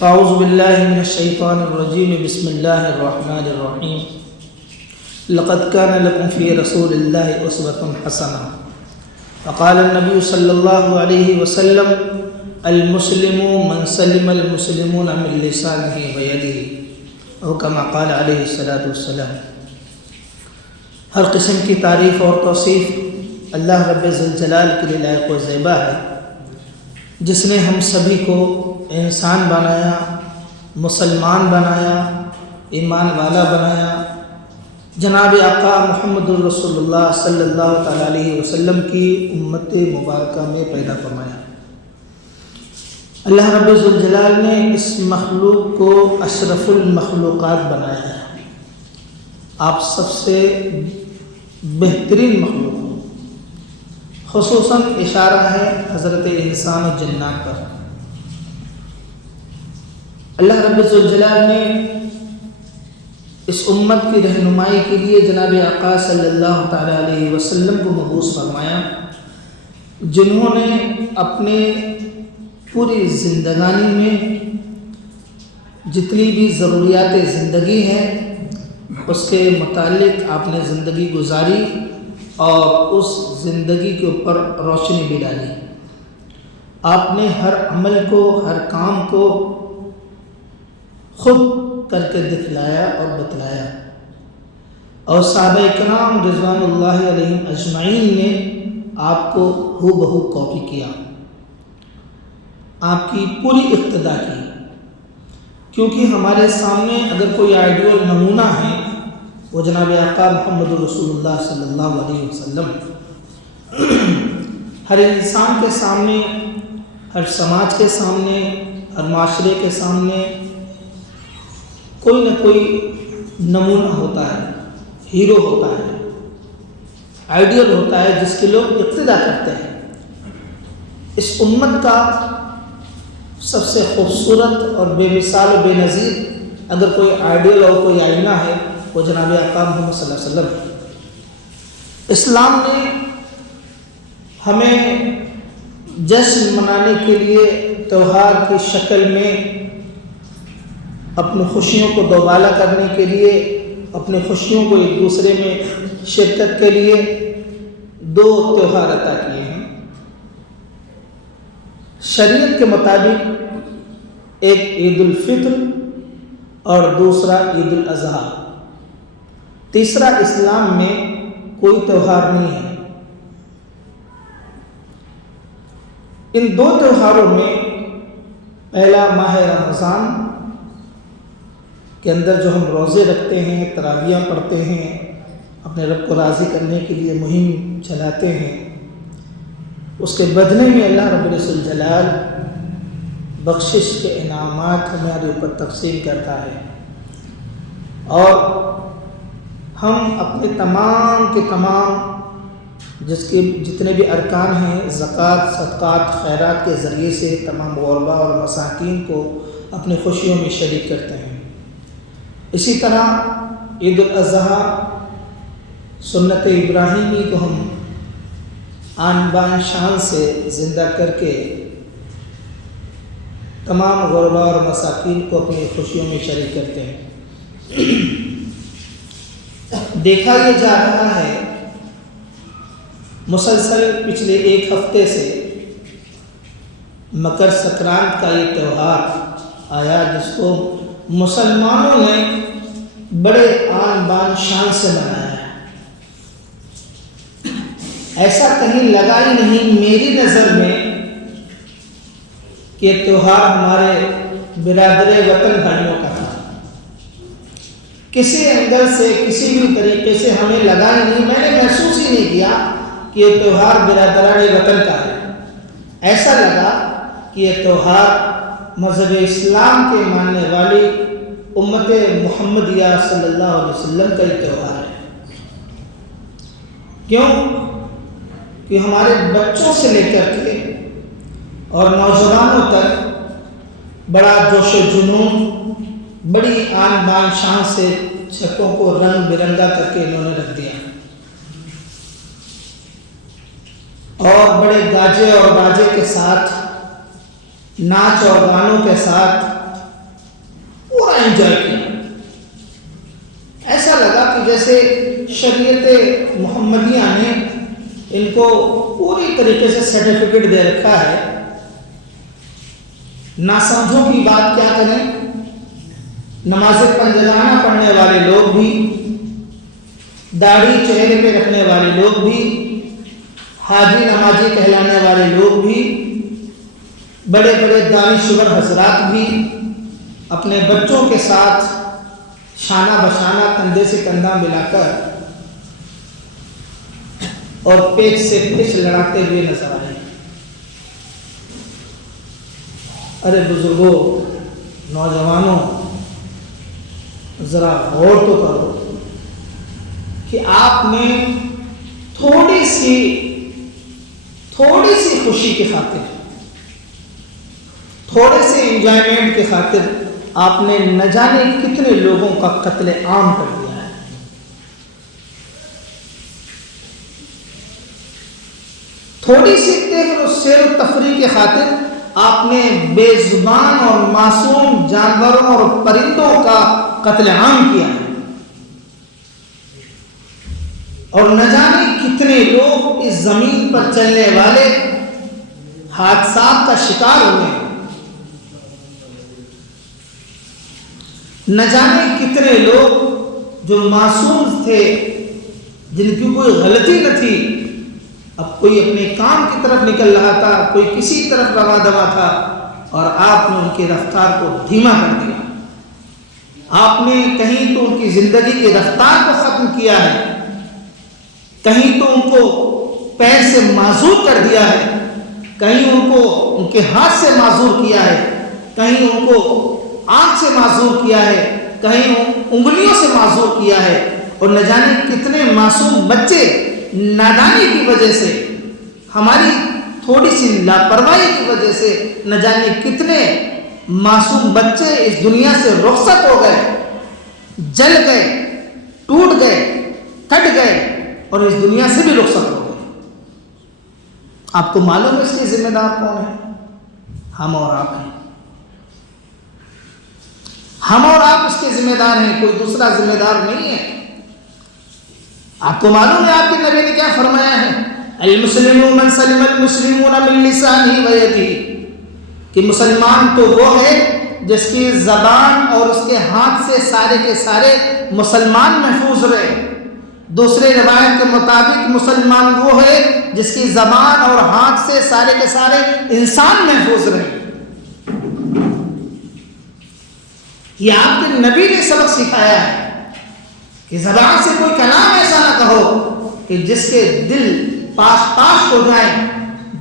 فاعوذ باللہ من الشیطان الرجیم بسم اللہ الرحمن الرحیم لقد كان لكم في رسول الله أسوة حسنة فقال النبي صلی اللہ علیہ وسلم المسلم من سلم المسلمون من لسانه ويده او كما قال علیہ الصلاۃ والسلام۔ ہر قسم کی تعریف اور توصیف اللہ رب ذوالجلال کے لیے لائق و زیبا ہے، جس نے ہم سبھی کو انسان بنایا، مسلمان بنایا، ایمان والا بنایا، جناب آقا محمد الرسول اللہ صلی اللہ تعالیٰ علیہ وسلم کی امت مبارکہ میں پیدا فرمایا۔ اللہ رب ذوالجلال نے اس مخلوق کو اشرف المخلوقات بنایا ہے، آپ سب سے بہترین مخلوق، خصوصاً اشارہ ہے حضرت انسان و جنات پر۔ اللہ رب ذوالجلال نے اس امت کی رہنمائی کے لیے جناب آقا صلی اللہ تعالیٰ علیہ وسلم کو مبعوث فرمایا، جنہوں نے اپنے پوری زندگانی میں جتنی بھی ضروریات زندگی ہیں اس کے متعلق آپ نے زندگی گزاری اور اس زندگی کے اوپر روشنی بھی ڈالی۔ آپ نے ہر عمل کو، ہر کام کو خود کر کے دکھلایا اور بتلایا، اور صحابہ کرام رضوان اللہ علیہم اجمعین نے آپ کو ہو بہو کاپی کیا، آپ کی پوری اقتدا کی، کیونکہ ہمارے سامنے اگر کوئی آئیڈیل نمونہ ہے وہ جناب آقا محمد رسول اللہ صلی اللہ علیہ وسلم۔ ہر انسان کے سامنے، ہر سماج کے سامنے، ہر معاشرے کے سامنے کوئی نہ کوئی نمونہ ہوتا ہے، ہیرو ہوتا ہے، آئیڈیل ہوتا ہے جس کے لوگ اقتدا کرتے ہیں۔ اس امت کا سب سے خوبصورت اور بے مثال و بے نظیر اگر کوئی آئیڈیل اور کوئی آئینہ ہے وہ جناب آقا محمد صلی اللہ علیہ وسلم۔ اسلام نے ہمیں جشن منانے کے لیے تہوار کی شکل میں اپنی خوشیوں کو دوبالا کرنے کے لیے، اپنی خوشیوں کو ایک دوسرے میں شرکت کے لیے دو تہوار عطا کیے ہیں۔ شریعت کے مطابق ایک عید الفطر اور دوسرا عید الاضحیٰ، تیسرا اسلام میں کوئی تہوار نہیں ہے۔ ان دو تہواروں میں پہلا ماہ رمضان کے اندر جو ہم روزے رکھتے ہیں، تراویح پڑھتے ہیں، اپنے رب کو راضی کرنے کے لیے مہم چلاتے ہیں، اس کے بدلے میں اللہ رب الجلال بخشش کے انعامات ہمارے اوپر تقسیم کرتا ہے، اور ہم اپنے تمام کے تمام جتنے بھی ارکان ہیں، زکوٰۃ، صدقات، خیرات کے ذریعے سے تمام غربا اور مساکین کو اپنی خوشیوں میں شریک کرتے ہیں۔ اسی طرح عید الاضحیٰ سنت ابراہیمی کو ہم آن بان شان سے زندہ کر کے تمام غربا اور مساکین کو اپنی خوشیوں میں شریک کرتے ہیں۔ دیکھا یہ جا رہا ہے مسلسل پچھلے ایک ہفتے سے مکر سنکرانت کا یہ تہوار آیا، جس کو مسلمانوں نے بڑے آن بان شان سے منایا ہے۔ ایسا کہیں لگا ہی نہیں میری نظر میں کہ یہ تہوار ہمارے برادر وطن بھائیوں کا تھا۔ کسی اینگل سے، کسی بھی طریقے سے ہمیں لگا ہی نہیں، میں نے محسوس ہی نہیں کیا کہ یہ تہوار برادران وطن کا ہے۔ ایسا لگا کہ یہ تہوار مذہب اسلام کے ماننے والی امت محمدیہ صلی اللہ علیہ وسلم کا یہ تہوار ہے۔ کیوں کہ ہمارے بچوں سے لے کر کے اور نوجوانوں تک بڑا جوش و جنون، بڑی آن بان شان سے چھتوں کو رنگ برنگا کر کے انہوں نے رکھ دیا، اور بڑے گاجے اور باجے کے ساتھ، ناچ اور گانوں کے ساتھ انجوائے کیا، ایسا لگا کہ جیسے شریعت محمدیہ نے ان کو پوری طریقے سے سرٹیفکیٹ دے رکھا ہے۔ ناسمجھوں کی بات کیا کریں، نماز پنجگانہ پڑھنے والے لوگ بھی، داڑھی چہرے پہ رکھنے والے لوگ بھی، حاجی نمازی کہلانے والے لوگ بھی، بڑے بڑے دانشور حضرات بھی اپنے بچوں کے ساتھ شانہ بشانہ کندھے سے کندھا ملا کر اور پیچ سے پیچ لڑاتے ہوئے نظر آئے۔ ارے بزرگوں، نوجوانوں، ذرا غور تو کرو کہ آپ نے تھوڑی سی خوشی کی خاطر، تھوڑے سے انجوائمنٹ کی خاطر آپ نے نہ جانے کتنے لوگوں کا قتل عام کر دیا ہے۔ تھوڑی سی سیر و تفریح کی خاطر آپ نے بے زبان اور معصوم جانوروں اور پرندوں کا قتل عام کیا ہے، اور نہ جانے کتنے لوگ اس زمین پر چلنے والے حادثات کا شکار ہوئے ہیں، نہ جانے کتنے لوگ جو معصوم تھے، جن کی کوئی غلطی نہ تھی، اب کوئی اپنے کام کی طرف نکل رہا تھا، کوئی کسی طرف رواں دوا تھا، اور آپ نے ان کی رفتار کو دھیما کر دیا۔ آپ نے کہیں تو ان کی زندگی کی رفتار کو ختم کیا ہے، کہیں تو ان کو پیر سے معذور کر دیا ہے، کہیں ان کو ان کے ہاتھ سے معذور کیا ہے، کہیں ان کو آنکھ سے معذور کیا ہے، کہیں انگلیوں سے معذور کیا ہے، اور نہ جانے کتنے معصوم بچے نادانی کی وجہ سے، ہماری تھوڑی سی لاپرواہی کی وجہ سے نہ جانے کتنے معصوم بچے اس دنیا سے رخصت ہو گئے، جل گئے، ٹوٹ گئے، کٹ گئے، اور اس دنیا سے بھی رخصت ہو گئے۔ آپ کو معلوم ہے اس کے ذمہ دار کون ہے؟ ہم اور آپ ہیں، ہم اور آپ اس کے ذمہ دار ہیں، کوئی دوسرا ذمہ دار نہیں ہے۔ آپ کو معلوم ہے آپ کے نبی نے کیا فرمایا ہے؟ المسلم من سلم المسلمون من لسانه ويده، کہ مسلمان تو وہ ہے جس کی زبان اور اس کے ہاتھ سے سارے کے سارے مسلمان محفوظ رہے۔ دوسرے روایت کے مطابق مسلمان وہ ہے جس کی زبان اور ہاتھ سے سارے کے سارے انسان محفوظ رہے۔ یہ آپ کے نبی نے سبق سکھایا ہے کہ زبان سے کوئی کلام ایسا نہ کہو کہ جس کے دل پاش پاش ہو جائے،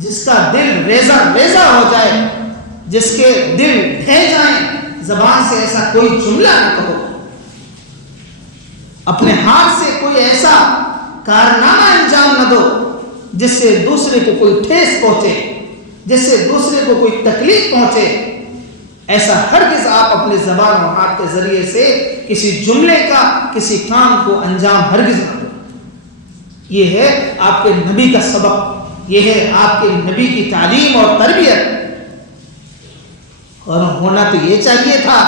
جس کا دل ریزہ ریزہ ہو جائے، جس کے دل ڈھے جائیں۔ زبان سے ایسا کوئی جملہ نہ کہو، اپنے ہاتھ سے کوئی ایسا کارنامہ انجام نہ دو جس سے دوسرے کو کوئی ٹھیس پہنچے، جس سے دوسرے کو کوئی تکلیف پہنچے۔ ایسا ہرگز آپ اپنے زبان اور ہاتھ کے ذریعے سے کسی جملے کا، کسی کام کو انجام ہرگز نہ دو۔ یہ ہے آپ کے نبی کا سبق، یہ ہے آپ کے نبی کی تعلیم اور تربیت۔ اور ہونا تو یہ چاہیے تھا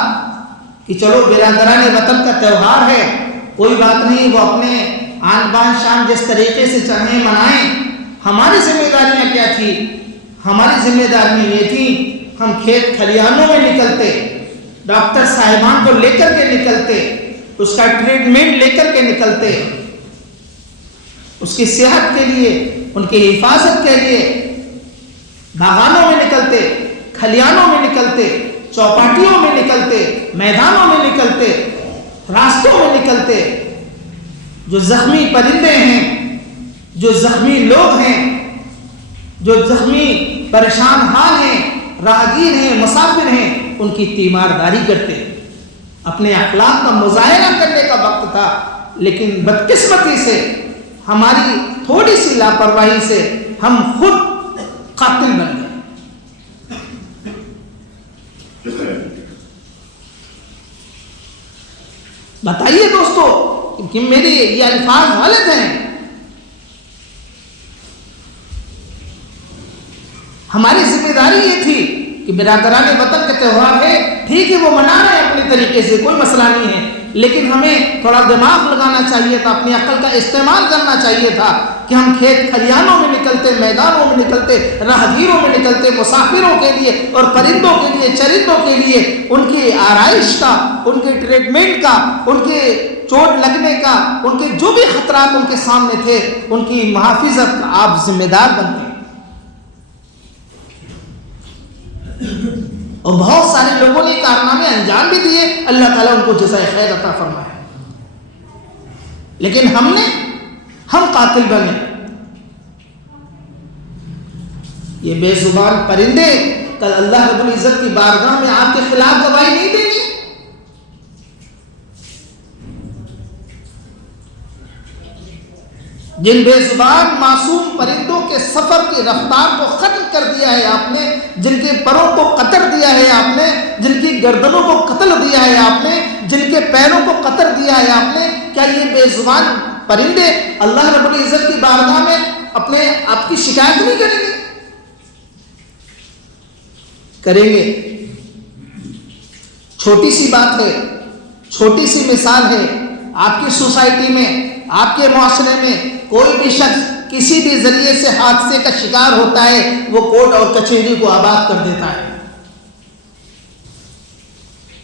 کہ چلو برادران وطن کا تہوار ہے، کوئی بات نہیں، وہ اپنے آن بان شان جس طریقے سے چاہیں منائیں۔ ہماری ذمہ داریاں کیا تھی؟ ہماری ذمہ داریاں یہ تھی، ہم کھیت کھلیانوں میں نکلتے، ڈاکٹر صاحبان کو لے کر کے نکلتے، اس کا ٹریٹمنٹ لے کر کے نکلتے، اس کی صحت کے لیے، ان کی حفاظت کے لیے باغانوں میں نکلتے، کھلیانوں میں نکلتے، چوپاٹیوں میں نکلتے، میدانوں میں نکلتے، راستوں میں نکلتے۔ جو زخمی پرندے ہیں، جو زخمی لوگ ہیں، جو زخمی پریشان حال ہیں، راہگیر ہیں، مسافر ہیں، ان کی تیمارداری کرتے۔ اپنے اخلاق کا مظاہرہ کرنے کا وقت تھا، لیکن بدقسمتی سے، ہماری تھوڑی سی لاپرواہی سے ہم خود قاتل بن گئے۔ بتائیے دوستو کہ میری یہ الفاظ غلط ہیں؟ ہماری ذمہ داری یہ تھی کہ برادران وطن کا تہوار ہے، ٹھیک ہے وہ منا رہے ہیں اپنے طریقے سے، کوئی مسئلہ نہیں ہے، لیکن ہمیں تھوڑا دماغ لگانا چاہیے تھا، اپنی عقل کا استعمال کرنا چاہیے تھا کہ ہم کھیت کھلیانوں میں نکلتے، میدانوں میں نکلتے، راہگیروں میں نکلتے، مسافروں کے لیے اور پرندوں کے لیے، چرندوں کے لیے ان کی آرائش کا، ان کے ٹریٹمنٹ کا، ان کے چوٹ لگنے کا، ان کے جو بھی خطرات ان کے سامنے تھے ان کی محافظت کا آپ ذمہ دار بنتے ہیں۔ اور بہت سارے لوگوں نے کارنامے انجام بھی دیے، اللہ تعالیٰ ان کو جزائے خیر عطا فرمائے، لیکن ہم قاتل بنے۔ یہ بے زبان پرندے کل اللہ رب العزت کی بارگاہ میں آپ کے خلاف گواہی نہیں دیں گے۔ جن بے زبان معصوم پرندوں کے سفر کی رفتار کو ختم کر دیا ہے آپ نے، جن کے پروں کو قطر دیا ہے آپ نے، جن کی گردنوں کو قتل دیا ہے آپ نے، جن کے پیروں کو قطر دیا ہے آپ نے، کیا یہ بے زبان پرندے اللہ رب العزت کی بارگاہ میں اپنے آپ کی شکایت نہیں کریں گے؟ کریں گے۔ چھوٹی سی بات ہے، چھوٹی سی مثال ہے، آپ کی سوسائٹی میں، آپ کے معاشرے میں کوئی بھی شخص کسی بھی ذریعے سے حادثے کا شکار ہوتا ہے، وہ کورٹ اور کچہری کو آباد کر دیتا ہے۔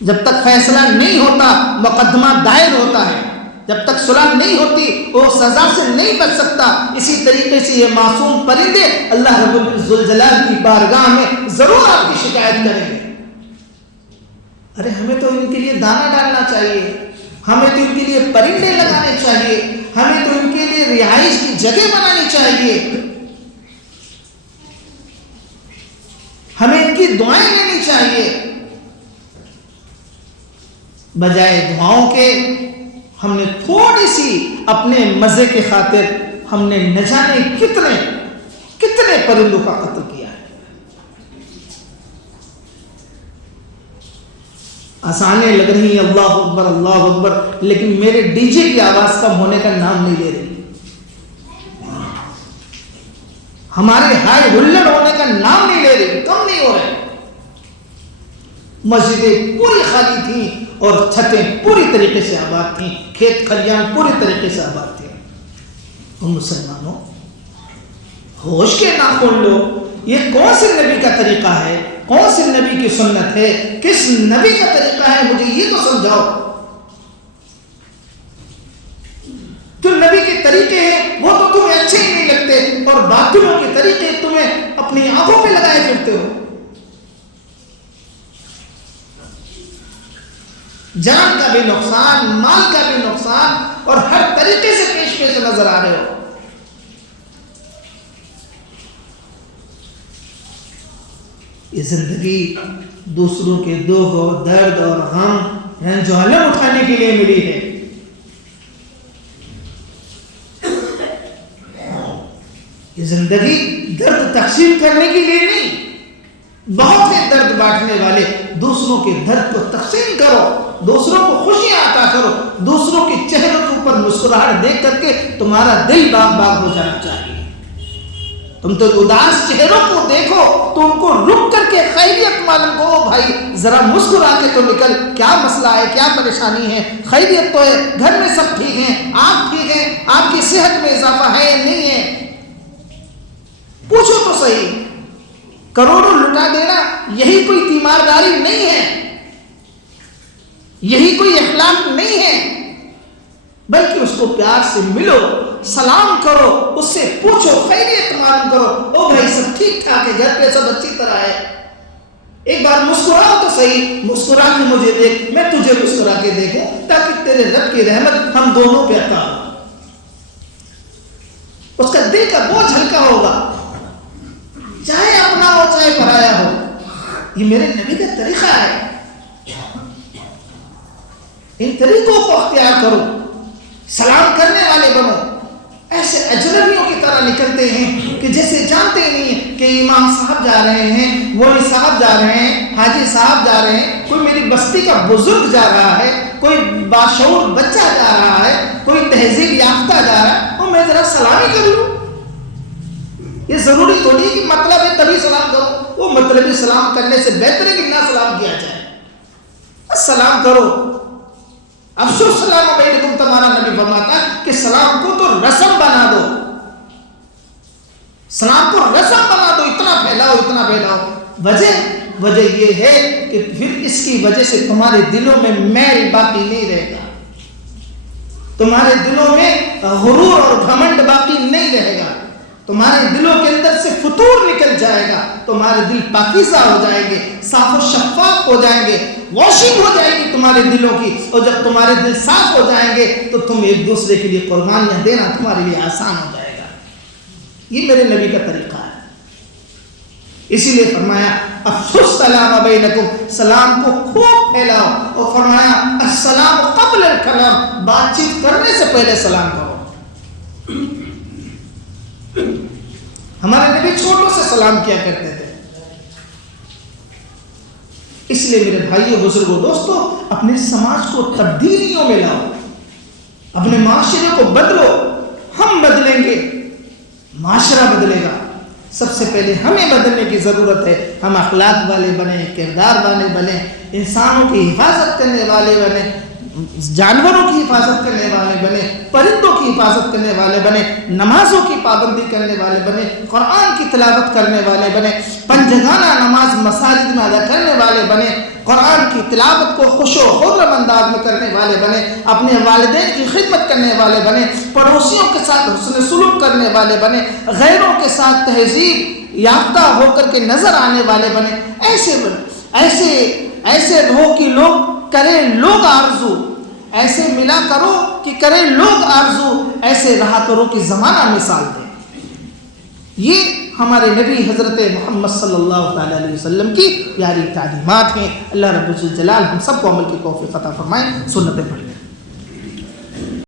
جب تک فیصلہ نہیں ہوتا مقدمہ دائر ہوتا ہے، جب تک صلح نہیں ہوتی وہ سزا سے نہیں بچ سکتا۔ اسی طریقے سے یہ معصوم پرندے اللہ رب الجلال کی بارگاہ میں ضرور آپ کی شکایت کریں گے۔ ارے ہمیں تو ان کے لیے دانہ ڈالنا چاہیے، ہمیں تو ان کے لیے پرندے لگانے چاہیے، ہمیں تو ان کے لیے رہائش کی جگہ بنانی چاہیے، ہمیں ان کی دعائیں لینی چاہیے۔ بجائے دعاؤں کے ہم نے تھوڑی سی اپنے مزے کے خاطر ہم نے نہ جانے کتنے پرندوں کا قتل کیا ہے۔ آسانیں لگ رہی ہیں اللہ اکبر اللہ اکبر، لیکن میرے ڈی جے کی آواز کم ہونے کا نام نہیں لے رہی، ہمارے ہائی ہلڑ ہونے کا نام نہیں لے رہی، کم نہیں ہو رہے۔ مسجدیں پوری خالی تھیں اور چھتیں پوری طریقے سے آباد تھیں، کھیت کھلیان پوری طریقے سے آباد تھے۔ اور مسلمانوں ہوش کے ناخن لو، یہ کون سے نبی کا طریقہ ہے، کون سے نبی کی سنت ہے، کس نبی کا طریقہ ہے، مجھے یہ تو سمجھاؤ۔ جو نبی کے طریقے ہیں وہ تو تمہیں اچھے ہی نہیں لگتے، اور باطلوں کے طریقے تمہیں اپنی آنکھوں پہ لگائے پھرتے ہو۔ جان کا بھی نقصان، مال کا بھی نقصان، اور ہر طریقے سے پیش نظر آ رہے ہو۔ یہ زندگی دوسروں کے دکھ، درد اور غم، رنج و الم اٹھانے کے لیے ملی ہے۔ یہ زندگی درد تقسیم کرنے کے لیے نہیں، بہت سے درد بانٹنے والے، دوسروں کے درد کو تقسیم کرو، دوسروں کو خوشیاں عطا کرو، دوسروں کے چہروں کے اوپر مسکراہٹ دیکھ کر کے تمہارا دل باغ باغ ہو جانا چاہیے۔ تم تو اداس چہروں کو دیکھو تو ان کو رک کر کے خیریت معلوم کرو، بھائی ذرا مسکرا کے تو نکل، کیا مسئلہ ہے، کیا پریشانی ہے، خیریت تو ہے، گھر میں سب ٹھیک ہیں، آپ ٹھیک ہیں، آپ کی صحت میں اضافہ ہے یا نہیں ہے، پوچھو تو صحیح۔ کروڑوں لٹا دینا یہی کوئی تیمارداری نہیں ہے، یہی کوئی اخلاق نہیں ہے، بلکہ اس کو پیار سے ملو، سلام کرو، اس سے پوچھو، خیریت معلوم کرو، او بھائی سب ٹھیک ٹھاک ہے، گھر پہ سب اچھی طرح ہے، ایک بار مسکراؤ تو صحیح، مسکرا کے مجھے دیکھ، میں تجھے مسکرا کے دیکھوں، تاکہ تیرے رب کی رحمت ہم دونوں پہ عطا ہو۔ اس کا دل کا بوجھ ہلکا ہوگا، چاہے اپنا ہو چاہے پرایا ہو۔ یہ میرے نبی کا طریقہ ہے، ان طریقوں کو اختیار کرو، سلام کرنے والے بنو، ایسے اجنبیوں کی طرح نکلتے ہیں کہ جیسے جانتے ہی نہیں ہیں کہ امام صاحب جا رہے ہیں، مولوی صاحب جا رہے ہیں، حاجی صاحب جا رہے ہیں، کوئی میری بستی کا بزرگ جا رہا ہے، کوئی باشعور بچہ جا رہا ہے، کوئی تہذیب یافتہ جا رہا ہے، اور میں ذرا سلامی کر لوں۔ یہ ضروری تھوڑی ہے کہ مطلب ہے تبھی سلام کرو، وہ مطلبی سلام کرنے سے بہتر ہے کہ نہ سلام کیا جائے۔ سلام کرو. افشو السلام بینکم، تمہارا نبی فرماتا کہ سلام کو تو رسم بنا دو، سلام کو رسم بنا دو، اتنا پھیلاؤ اتنا پھیلاؤ. وجہ یہ ہے کہ پھر اس کی وجہ سے تمہارے دلوں میں میل باقی نہیں رہے گا، تمہارے دلوں میں غرور اور گھمنڈ باقی نہیں رہے گا، تمہارے دلوں کے اندر سے فتور نکل جائے گا، تمہارے دل پاکیزہ ہو جائیں گے، صاف و شفاف ہو جائیں گے، واشنگ ہو جائے گی تمہارے دلوں کی. اور جب تمہارے دل صاف ہو جائیں گے تو تم ایک دوسرے کے لیے قربانیاں دینا تمہارے لیے آسان ہو جائے گا. یہ میرے نبی کا طریقہ ہے. اسی لیے فرمایا افشوا السلام بینکم، سلام کو خوب پھیلاؤ. اور فرمایا السلام قبل الکلام، بات چیت کرنے سے پہلے سلام کرو. ہمارے نبی چھوٹوں سے سلام کیا کرتے تھے. اس لیے میرے بھائیوں بزرگوں دوستوں، اپنے سماج کو تبدیلیوں میں لاؤ، اپنے معاشرے کو بدلو. ہم بدلیں گے معاشرہ بدلے گا. سب سے پہلے ہمیں بدلنے کی ضرورت ہے. ہم اخلاق والے بنیں، کردار والے بنیں، انسانوں کی حفاظت کرنے والے بنیں، جانوروں کی حفاظت کرنے والے بنے، پرندوں کی حفاظت کرنے والے بنے، نمازوں کی پابندی کرنے والے بنے، قرآن کی تلاوت کرنے والے بنے، پنجگانہ نماز مساجد میں ادا کرنے والے بنے، قرآن کی تلاوت کو خوش و خرم انداز میں کرنے والے بنے، اپنے والدین کی خدمت کرنے والے بنے، پڑوسیوں کے ساتھ حسن سلوک کرنے والے بنے، غیروں کے ساتھ تہذیب یافتہ ہو کر کے نظر آنے والے بنے. ایسے رہو کہ لوگ کریں لوگ آرزو، ایسے ملا کرو کہ کریں لوگ آرزو، ایسے رہا کرو کہ زمانہ مثال دے. یہ ہمارے نبی حضرت محمد صلی اللہ تعالی علیہ وسلم کی پیاری تعلیمات ہیں. اللہ رب الجلال ہم سب کو عمل کی توفیق عطا فرمائے. سنتیں پڑھ لیں.